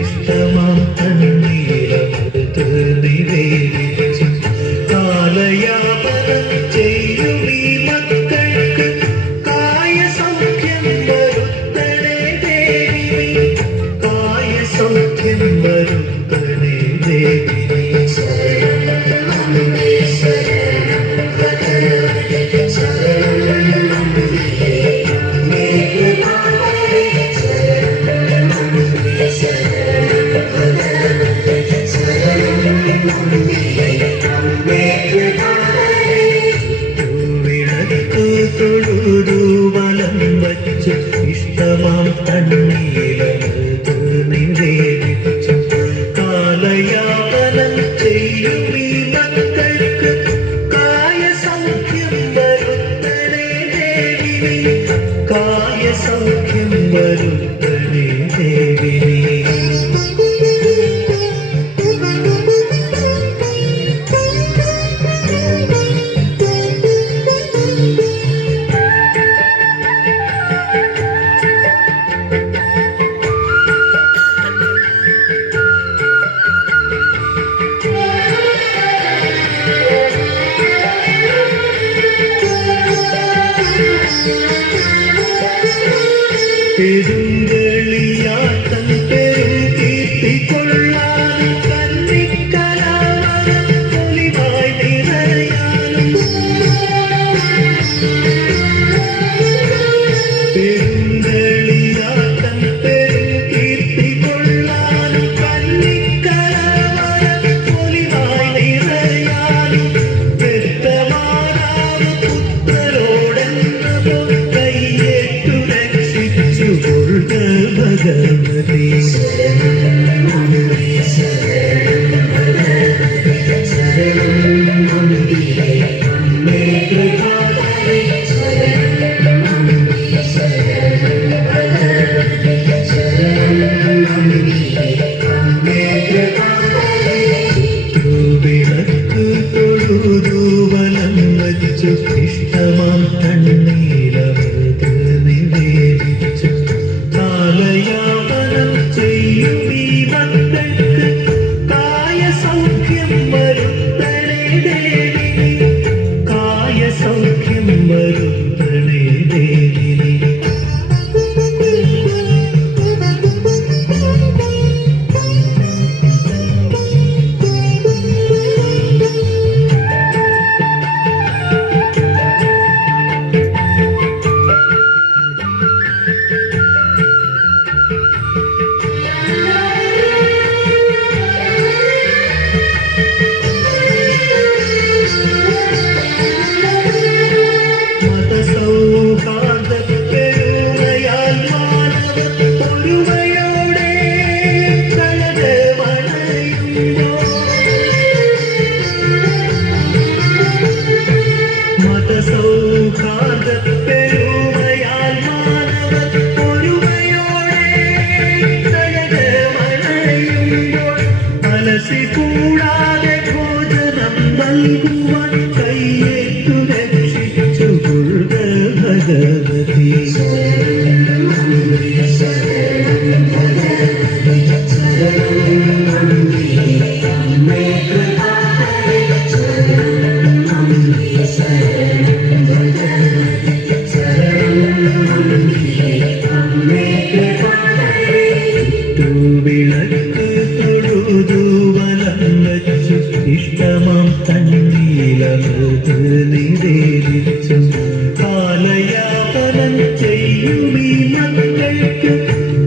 ഇഷ്ടമാം തണ്ണീരമൃത് നിവേദിച്ചു കാലയാപനം ചെയ്യും ഈ മക്കൾക്ക് കായ സൗഖ്യം വരുത്തണേ ദേവി, കായ സൗഖ്യം വരുത്തണേ ദേവി. വലം വച്ച് ഇഷ്ടമാം തണ്ണീരമൃത് നിവേദിച്ചു കാലയാപനം ചെയ്യും ഈ മക്കൾക്ക് കായ സൗഖ്യം വരുത്തണേ ദേവി, കായ സൗഖ്യം വരുത്തണേ ദേവി. പെരുങ്കളിയാത്തൻ പെരും കീർത്തിക്കൊള്ളാനും കന്നിക്കലാമരം പൊലിവായി നിറയാനും പെരുങ്കളിയാത്തൻ പെരും കീർത്തിക്കൊള്ളാനും കന്നിക്കലാമരം പൊലിവായി നിറയാനും വ്യക്തമാകാം പുത്രരോടെന്നതോ കയ്യേറ്റു രക്ഷിച്ചു ഭഗവതി. വിളക്ക് തൊഴുതു വലം വച്ചു ഇഷ്ടമാം തണ്ണീരമൃത് നിവേദിച്ചു കാലയാപനം ചെയ്യും ഈ മക്കൾക്ക് കായ സൗഖ്യം വരുത്തണേ ദേവി, കായ സൗഖ്യം വരുത്തണേ ദേവി. കൂടാതെ ഭോജനം നൽകുവാൻ കയ്യേറ്റു രക്ഷിച്ചു ഭഗവതി. വിളക്ക് തൊഴുതു വലം വച്ചു ഇഷ്ടമാം തണ്ണീരമൃത് നിവേദിച്ചു കാലയാപനം ചെയ്യും ഈ മക്കൾക്ക്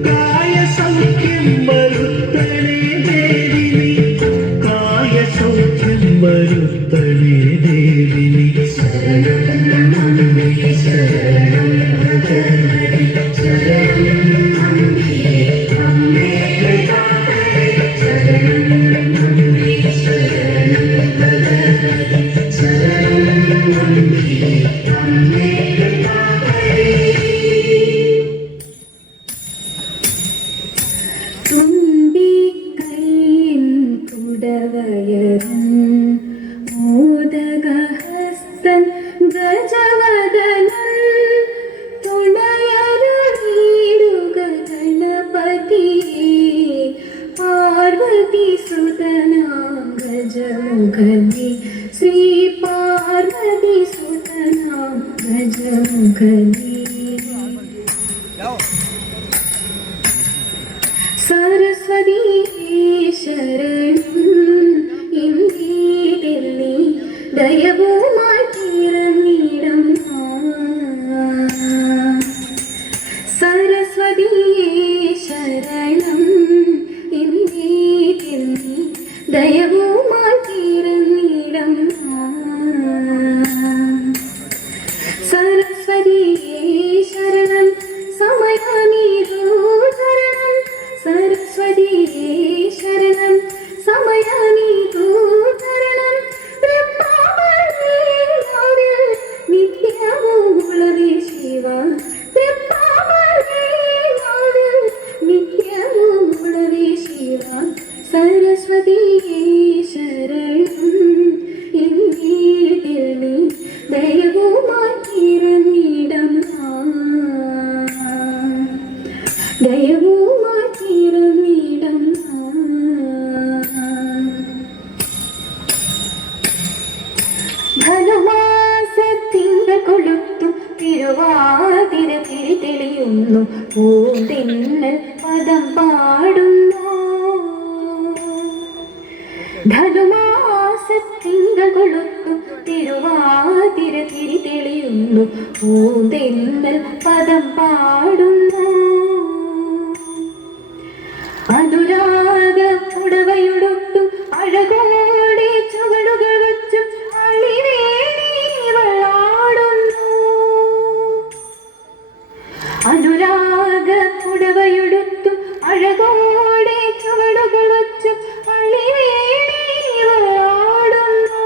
കായ സൗഖ്യം വരുത്തണേ ദേവി, കായ സൗഖ്യം വരുത്തണേ ദേവി. ശരണം ശരണം ഭഗവതി, ശരണം അമ്മേ. തുമ്പിക്കൈയിൻ കുടവയറും മോദകഹസ്തൻ ഗജവദനൻ തുണയരുളിടുക ഗണപതിയേ പാർവതി സുതനാം ഗജമുഖനേ ശ്രീ പാർവതി സുതനാം ഗജമുഖനേ സരസ്വതി ശരണം ഇന്ത്യയിൽ നീ ദയവുമായി തീർന്നിടം സരസ്വതി ശരണം ഇന്ത്യയിൽ നീ ദയവുമായി തീർന്നിടം സരസ്വതി ശരണം സമയമീതൂതരണം സരസ്വതി ശരണം സമയമീതൂതരണം നിത്യമുളവേ ശിവ നിത്യമുളവേ ശിവ സരസ്വതി ശരണം ഇന്ത്യയിൽ നീ ദയവുമായി തീർന്നിടം ദയവുമായി തീർന്നിടം ധനുമാസത്തിങ്കൾ കൊളുത്തും തിരുവാതിര തിരി തെളിയുന്നു പൂന്തെന്നൽ പദം പാടുന്നു ധനുമാസത്തിങ്കൾ കൊളുത്തും തിരുവാതിര തിരി തെളിയുന്നു പൂന്തെന്നൽ പദം പാടുന്നു അനുരാഗ പുടവയുടുത്തും അഴകോടെ ചുവടുകൾ വച്ചും അള്ളിവേളാടുന്നു അനുരാഗ പുടവയുടുത്തും അഴകോടെ ചുവടുകൾ വച്ചും അള്ളിവേളാടുന്നു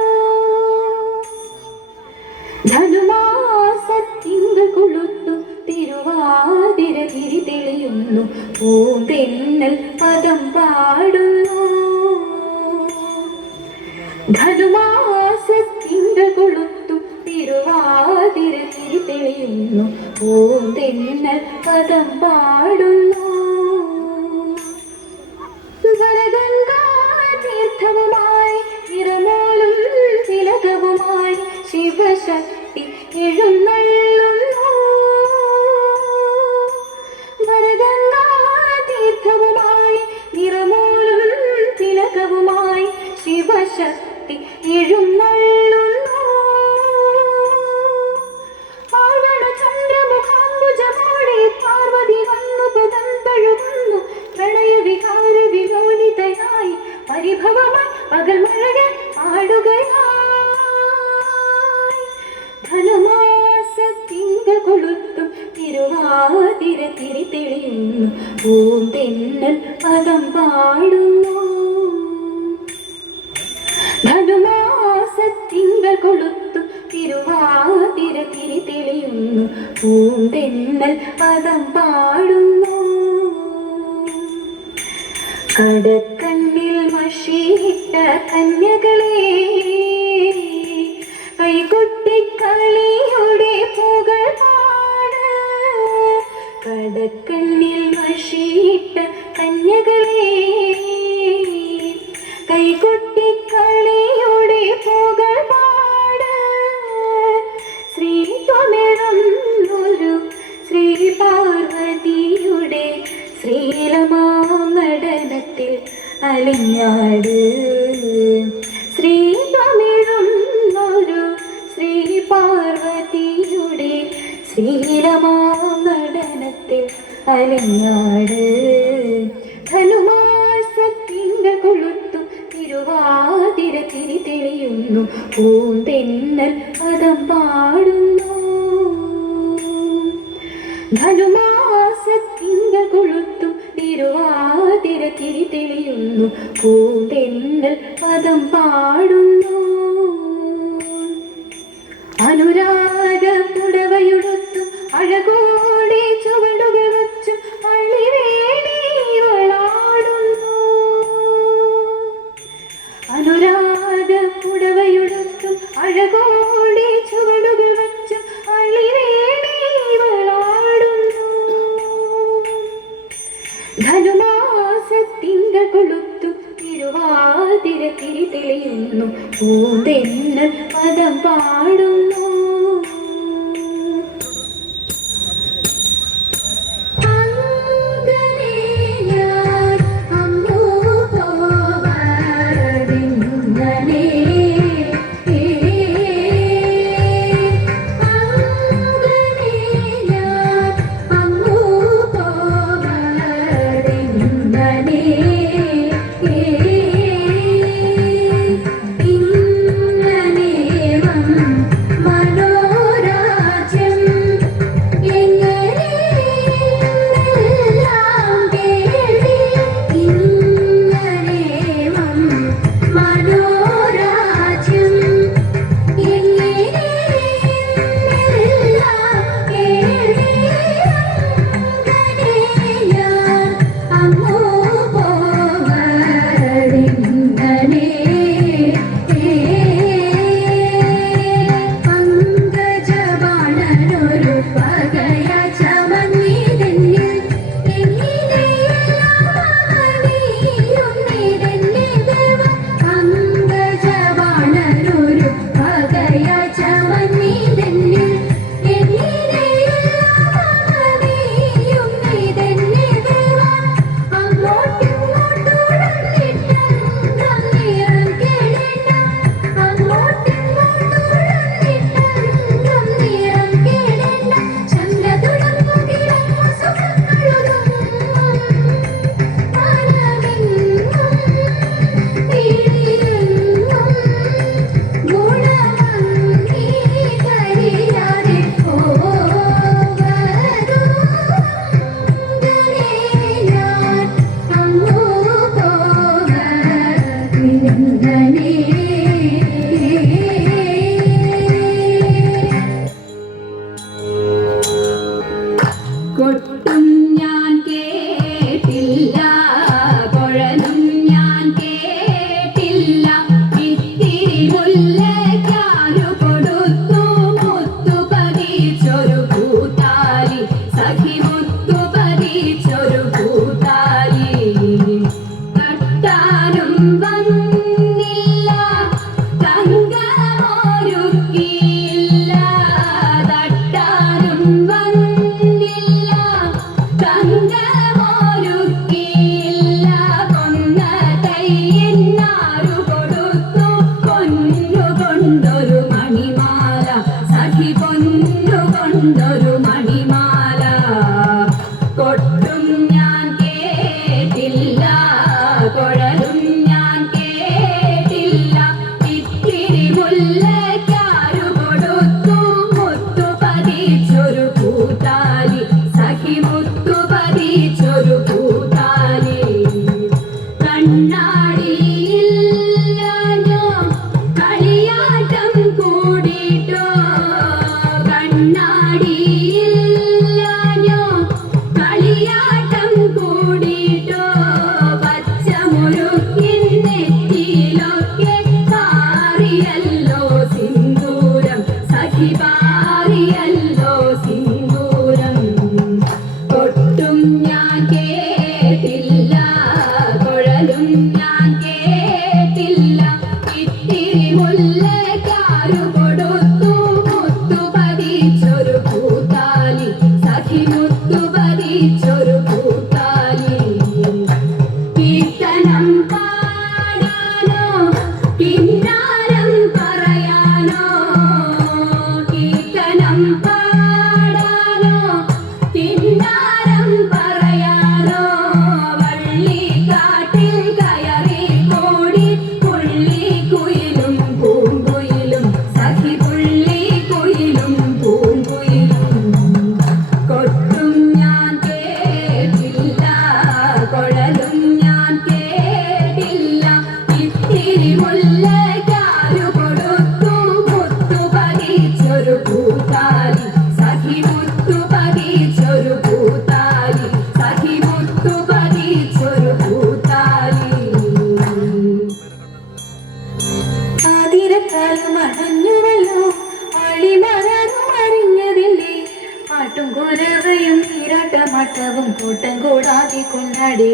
ധനുമാസത്തിങ്കൾ കൊളുത്തും തിരുവാതിര തിരി തെളിയുന്നു പൂന്തെന്നൽ പദം പാടുന്നു ധനുമാസത്തിങ്കൾ കൊളുത്തും തിരുവാതിര തിരി തെളിയുന്നു പൂന്തെന്നൽ പദം പാടുന്നു തീർത്ഥവുമായി നിറമോലും തിലകവുമായി ശിവശക്തി എഴുന്നള്ളുന്നു തീർത്ഥവുമായി നിറമോലും തിലകവുമായി ശിവശക്തി എഴുന്നള്ളുന്നു ചന്ദ്രമുഖാംബുജമോടെ പാർവതി വന്നു പദം തഴുകുന്നു പ്രണയവികാര വിലോലിതയായി പരിഭവമായി പകൽ മഴയെ പാടുകയായി ധനുമാസത്തിങ്കൾ കൊളുത്തും തിരുവാതിര തിരി തെളിയുന്നു പൂന്തെന്നൽ പദം പാടുന്നു ധനുമാസത്തിങ്കൾ കൊളുത്തും തിരുവാതിര തിരി തെളിയുന്നു പൂന്തെന്നൽ പദം പാടുന്നു കടക്കണ്ണിൽ മഷിയിട്ട കന്യകളെ കൈകൊട്ടിക്കളിയുടെ പുകൾ പാട് കടക്കണ്ണിൽ മഷിയിട്ട കന്യകളെ കൈകൊട്ടിക്കളിയുടെ പുകൾ പാട് ശ്രീ ത്വമിഴുന്നൊരു ശ്രീ പാർവതിയുടെ ശ്രീലമാം നടനത്തിൽ അലിഞ്ഞാട് ശ്രീ ത്വമിഴുന്നൊരു ശ്രീ പാർവതിയുടെ ശ്രീലമാം നടനത്തിൽ അലിഞ്ഞാട് ധനുമാസത്തിങ്കൾ കൊളുത്തും തിരുവാതിര തിരി തെളിയുന്നു പൂന്തെന്നൽ പദം പാടുന്നു ധനുമാസത്തിങ്കൾ കൊളുത്തും തിരുവാതിര തിരി തെളിയുന്നു പൂന്തെന്നൽ പദം പാടുന്നു അനുരാഗ പുടവയുടുത്തും അഴകോടെ ചുവടുകൾ വച്ചും അള്ളിവേളാടുന്നു ധനുമാസത്തിങ്കൾ കൊളുത്തും തിരുവാതിര തിരി തെളിയുന്നു പൂന്തെന്നൽ പദം പാടുന്നു അങ്ങനെ ഞാൻ അമ്മു പോവാറിങ്ങനെ അങ്ങനെ ഞാൻ അമ്മു പോവാറിങ്ങനെ ഇങ്ങനെ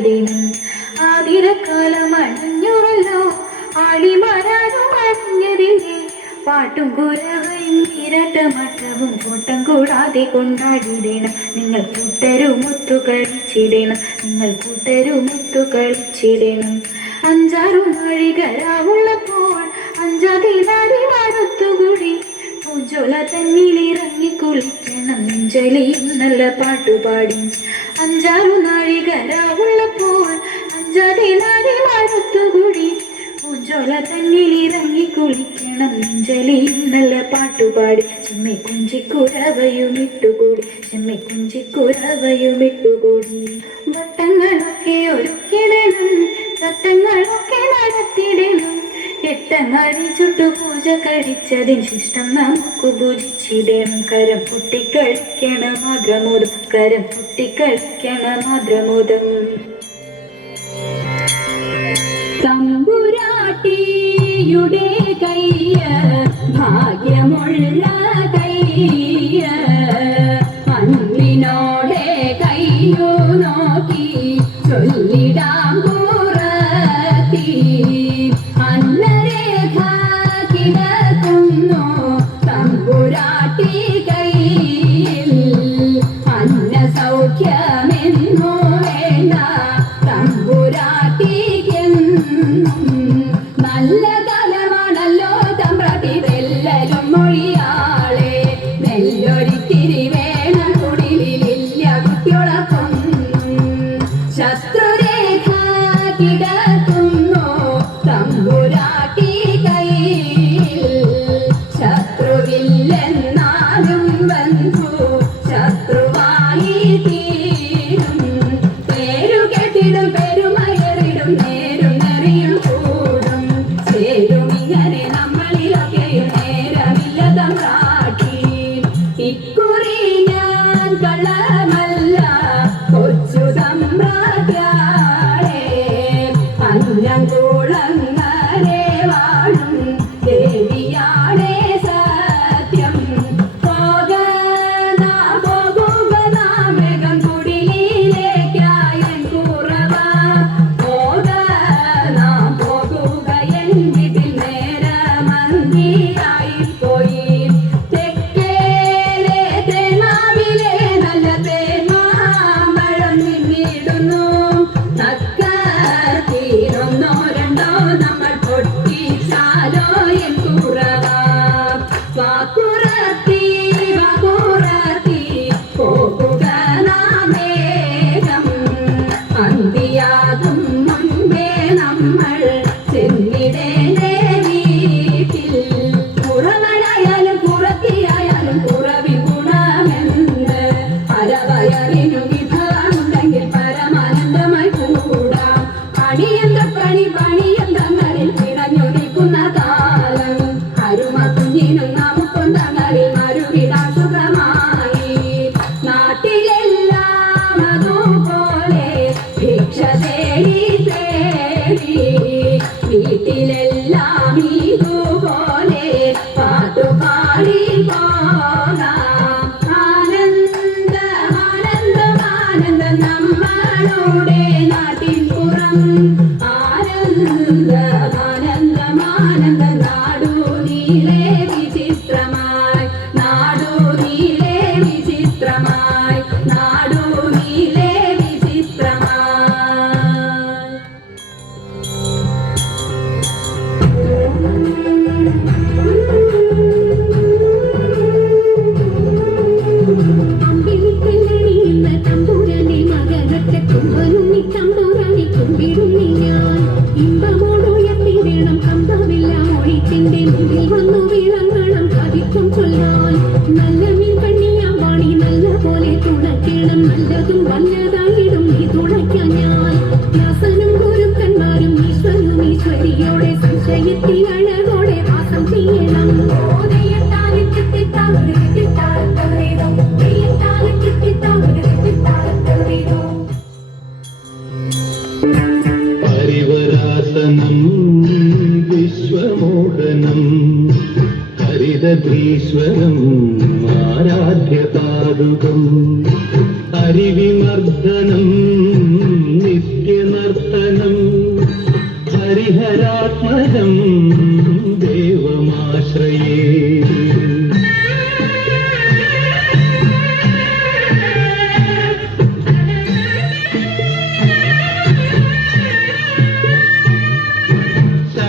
കൊണ്ടാടിനും ആതിരക്കാലം അണിഞ്ഞുറല്ലോ ആളിമാരാനും അറിഞ്ഞതില്ലേ പാട്ടും കുരവയും നീരാട്ടമട്ടവും കൂട്ടം കൂടാതെ കൊണ്ടാടിടണം നിങ്ങൾ കൂട്ടരുമൊത്തു കളിച്ചിടണം നിങ്ങൾ കൂട്ടരുമൊത്തു കളിച്ചിടണം 5-6 നാഴികരാവുള്ളപ്പോൾ അഞ്ചാതി നാരിമാരൊത്തുകൂടി പൂജോല തന്നിലിറങ്ങി കുളിക്കണം നെഞ്ചലിയും നല്ല പാട്ടുപാടി 5-6 നാഴികരാവുള്ളപ്പോൾ അഞ്ചാതി നാരിമാരൊത്തുകൂടി പൂജോല തന്നിലിറങ്ങി കുളിക്കണം നെഞ്ചലിയും നല്ല പാട്ടുപാടി ചെമ്മി കുഞ്ചിക്കുരവയും ഇട്ടുകൂടി ചെമ്മി കുഞ്ചിക്കുരവയും ഇട്ടുകൂടി വട്ടങ്ങളൊക്കെ ഒരുക്കിടണം ചട്ടങ്ങളൊക്കെ നടത്തിടണം എട്ടങ്ങാടി ചുട്ടു പൂജ കഴിച്ചതിന് ശിഷ്ടം നമുക്ക് പൂജിച്ചിടണം കരം പൊട്ടിക്കളിക്കണം മാതൃമോദം കരം പൊട്ടിക്കളിക്കണം മാതൃമോദം തമ്പുരാട്ടിയുടെ കയ്യ ഭാഗ്യമുള്ള കയ്യ അന്നിനോടെ കയ്യോ നോക്കി ചൊല്ലിടാം പുറത്തി അന്നരേഖ കിടക്കുന്നു തമ്പുരാട്ടി കയ്യിൽ അന്ന സൗഖ്യമെന്നു വേണ്ട തമ്പുരാട്ടിക്കെന്നും നല്ല കാലമാണല്ലോ തമ്പ്രാട്ടി തെല്ലലും മൊഴിയാളെ നെല്ലൊരിത്തിരി വേണം കുടിലില്ല കുട്ടിയോളക്കൊന്നും ശത്രുരേഖ കിടക്കുന്നു തമ്പുരാട്ടി കയ്യിൽ ശത്രുവില്ലെന്നാലും ബന്ധു ശത്രുവായി തീരും പേരു കെട്ടിടും പെരുമയറിടും നേരും നെറിയും കൂടും ചേരും ഇങ്ങനെ നമ്മളിലൊക്കെയും നേരമില്ല തമ്പ്രാട്ടി ഇക്കുറി ഞാൻ കള്ളമല്ല കൊച്ചു തമ്പ്രാട്ടിയാളെ അന്നംകുളങ്ങരെ വാഴും ദേവിയാണേ സത്യം പോകുക നാമേകം കുടിലേക്കായൻ കുറവ പോകുക എൻ വീട്ടിൽ നേരമന്തിയായി പോയി തെക്കേലെ തേനാവിലെ നല്ല തേന്മാമ്പഴം നിന്നിടുന്നു നക്കീരൊന്നോ രണ്ടോ നമ്മൾ പൊട്ടിച്ചാലോ എൻ കുറവ വാക്കുറത്തി പോകുക നാമേകം അന്തിയാകും മുൻപേ നമ്മൾ ചെന്നിടേണ്ടേ വീട്ടിൽ കുറവനായാലും കുറത്തിയായാലും കുറവിൻ ഗുണമെന്ത് പരവയറിനു വിഭവമുണ്ടെങ്കിൽ പരമാനന്ദമായി കൂടാം പണിയന്തങ്ങളിൽ പിണഞ്ഞു നിൽക്കുന്ന കാലം അരുമ കുഞ്ഞിനും നമുക്കും തങ്ങളിൽ മരുവിടാൻ സുഖമായി നാട്ടിലെല്ലാം അതുപോലെ ഭിക്ഷ തേടി വീട്ടിലെല്ലാം ഇതുപോലെ പാട്ടുപാടി പോകാം ആനന്ദം നമ്മളുടെ നാട്ടിൻ പുറം ആനന്ദം നാടു നീളെ വിചിത്രമായി നാടു നീളെ വിചിത്രമായി നാടു നീളെ വിചിത്രമായി അമ്പിളിക്കല്ലണിയുന്ന തമ്പുരാനെ മകരത്തെ കുമ്പനുണ്ണി തമ്പുരാനെ കുമ്പിടുന്നി ഞാൻ ഇമ്പമോടുയർത്തി വേണം കമ്പമില്ല മൊഴിത്തിന്റെ മുന്നിൽ വന്നു വിളങ്ങണം കവിത്വം ചൊല്ലാൻ നല്ല മീൻ കണ്ണിയാം വാണി നല്ല പോലെ തുണയ്ക്കണം നല്ലതും വല്ലതായിടും നീ തുണയ്ക്കാൻ ഞാൻ വ്യാസനും ഗുരുക്കന്മാരും ഈശ്വരും ഈശ്വരിയോടെ സംശയത്തിൽ അഴകോടെ വാസം ചെയ്യണം പരിവരാസനം വിശ്വമോഹനം ഹരിതീശ്വരം ആരാധ്യപാദുകം ഹരിവിമർദ്ദനം നിത്യ കീർത്തനം ദേവമാശ്രയേ.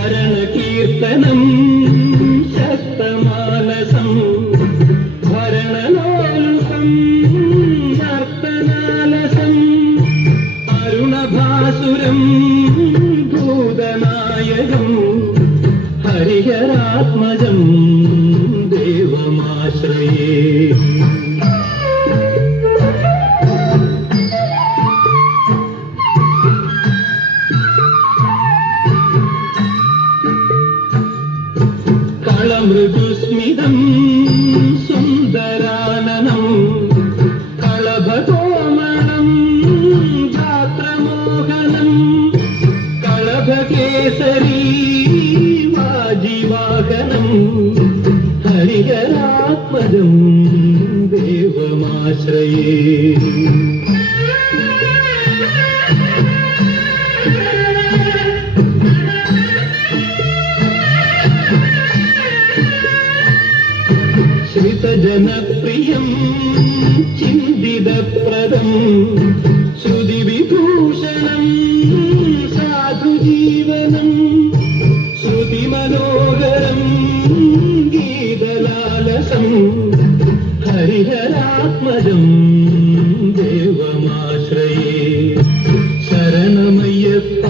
ശരണകീർത്തനം ശക്തമാനസം ഭരണലോലുസം നർത്തനാലസം അരുണഭാസുരം ഭൂതനായകം ഹരിഹരാത്മജം ദേവമാശ്രയേ. കളമൃദുസ്മിതം സുന്ദരാനനം കളഭകോമളം ഗാത്രമോഹനം കളഭകേസരീ വാജിവാഹനം ഹരിഹരാത്മജം ദേവമാശ്രയേ. ശ്രിതജനപ്രിയം ചിന്തിതപ്രദം ശ്രുതിവിഭൂഷണം സാധുജീവനം ശ്രുതിമനോഹരം ഗീതലാലസം ഹരിഹരാത്മജം ദേവമാശ്രയേ. ശരണമയ്യപ്പ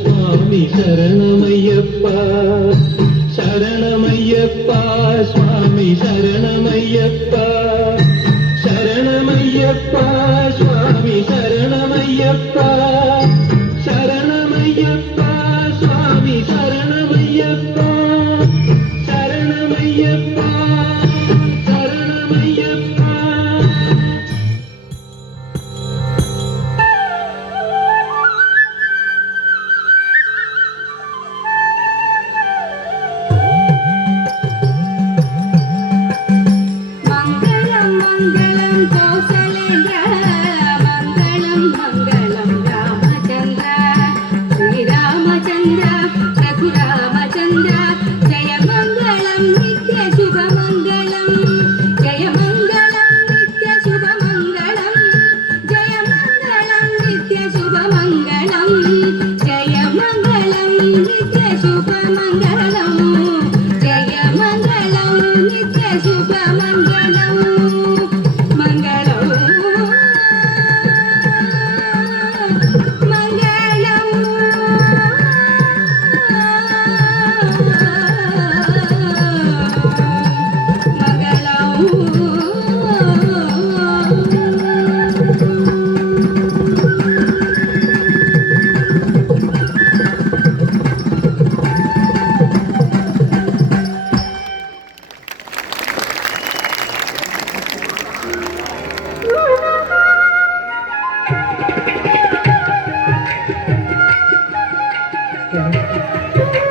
സ്വാമി ശരണമയ്യപ്പ ശരണമയ്യപ്പ സ്വാമി ശരണമയ്യപ്പ ശരണമയ്യപ്പ സ്വാമി ശരണമയ്യപ്പ ശരണമയ്യപ്പ സ്വാമി ശരണമയ്യപ്പ ശരണമയ്യപ്പ ശരണമയ്യപ്പ. മംഗളം മംഗളം കൗസലേന്ദ്ര മംഗളം മംഗളം രാമചന്ദ്ര ശ്രീരാമചന്ദ്ര രഘുരാമചന്ദ്ര ജയ മംഗളം നിത്യ ശുഭമംഗളം ജയ മംഗളം നിത്യ ശുഭമംഗളം ജയ മംഗളം നിത്യ ശുഭമംഗളം ജയ മംഗളം നിത്യ ശുഭമംഗളം ജയ മംഗളം നിത്യ ശുഭമംഗളം മംഗളം മംഗളം മംഗളം